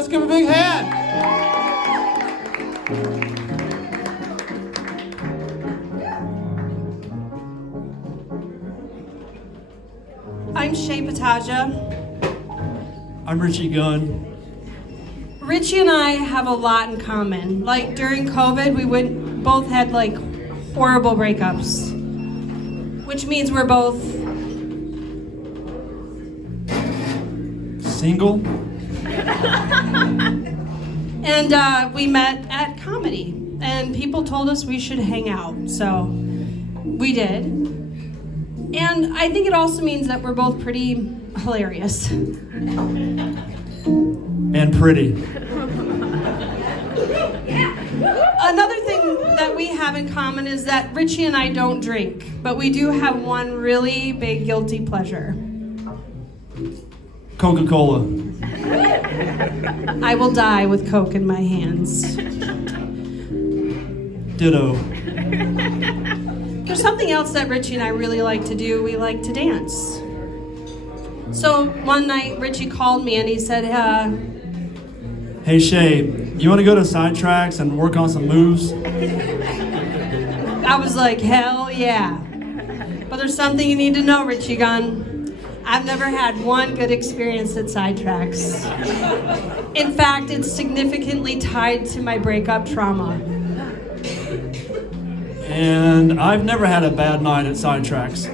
Let's give him a big hand. I'm Shea. I'm Richie Gunn. Richie and I have a lot in common. Like during COVID, we both had like horrible breakups, which means we're both Single. And we met at comedy, and people told us we should hang out, so we did. And I think it also means that we're both pretty hilarious. And pretty. Another thing that we have in common is that Richie and I don't drink, but we do have one really big guilty pleasure. Coca-Cola. I will die with Coke in my hands. Ditto. There's something else that Richie and I really like to do. We like to dance. So one night, Richie called me and he said, Hey Shea, you want to go to Sidetraxx and work on some moves? I was like, hell yeah. But there's something you need to know, Richie Gunn. I've never had one good experience at Sidetraxx. In fact, it's significantly tied to my breakup trauma. And I've never had a bad night at Sidetraxx.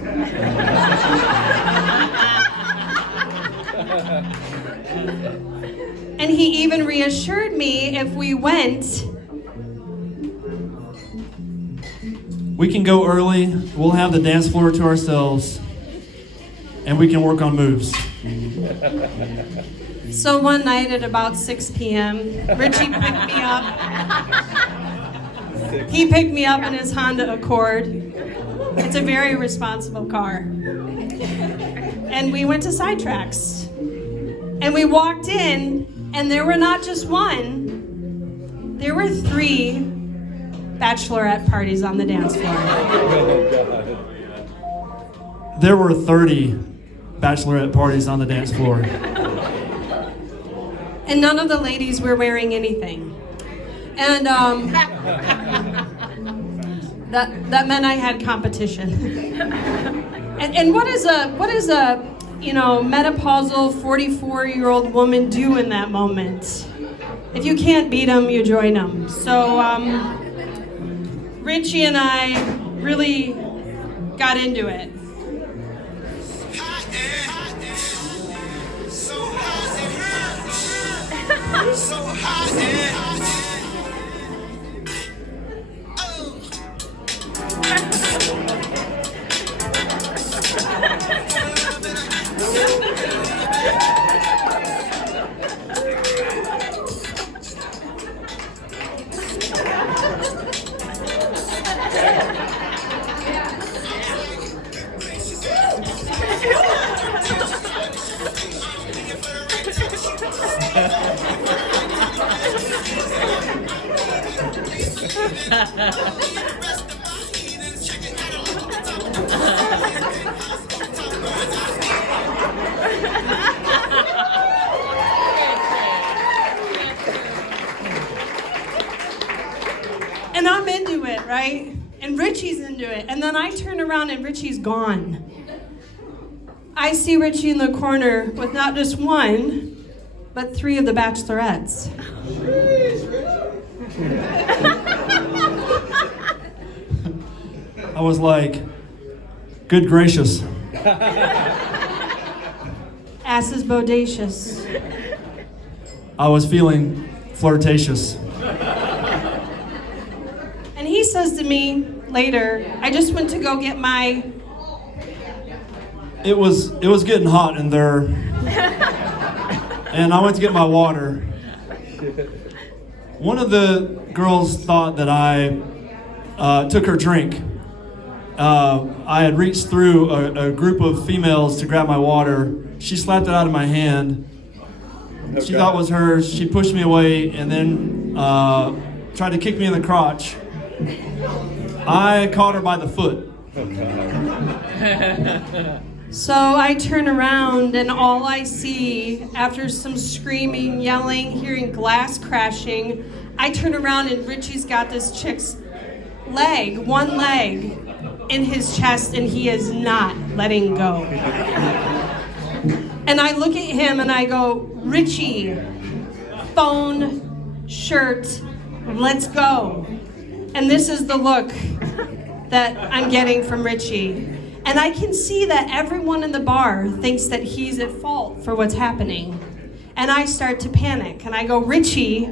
And he even reassured me if we went, We can go early, we'll have the dance floor to ourselves, and we can work on moves. So one night at about 6 p.m., Richie picked me up. He picked me up in his Honda Accord. It's a very responsible car. And we went to Sidetraxx. And we walked in, and there were not just one, there were 3 bachelorette parties on the dance floor. There were 30 bachelorette parties on the dance floor. And none of the ladies were wearing anything. And that meant I had competition. and what is a menopausal 44-year-old woman do in that moment? If you can't beat them, you join them. So Richie and I really got into it. So hot and And I'm into it, right? And Richie's into it. And then I turn around and Richie's gone. I see Richie in the corner with not just one, but 3 of the bachelorettes. I was like, good gracious. Ass is bodacious. I was feeling flirtatious. And he says to me later, I just went to go get my... It was getting hot in there. And I went to get my water. One of the girls thought that I took her drink. I had reached through a group of females to grab my water. She slapped it out of my hand. She thought it was hers. She pushed me away and then tried to kick me in the crotch. I caught her by the foot. So I turn around and all I see, after some screaming, yelling, hearing glass crashing, I turn around and Richie's got this chick's one leg in his chest, and he is not letting go. And I look at him and I go, Richie, phone, shirt, let's go. And this is the look that I'm getting from Richie. And I can see that everyone in the bar thinks that he's at fault for what's happening. And I start to panic. And I go, Richie,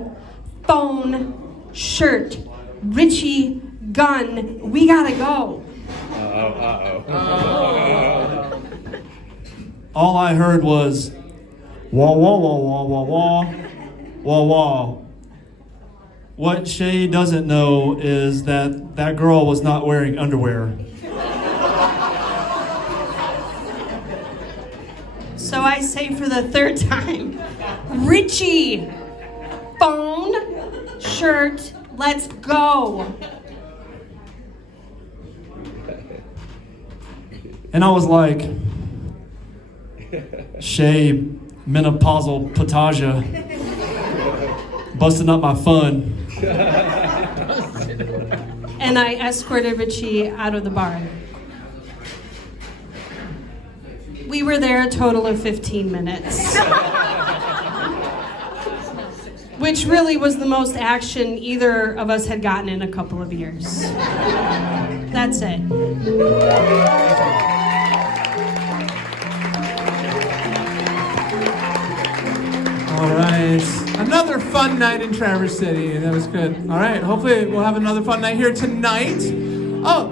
phone, shirt, Richie, gun, we gotta go. All I heard was, wah, wah, wah, wah, wah, wah, wah, wah. What Shea doesn't know is that that girl was not wearing underwear. So I say for the third time, Richie, phone, shirt, let's go. And I was like, Shea, menopausal potagia, busting up my fun. And I escorted Richie out of the bar. We were there a total of 15 minutes. Which really was the most action either of us had gotten in a couple of years. That's it. All right. Another fun night in Traverse City. That was good. All right. Hopefully we'll have another fun night here tonight. Oh.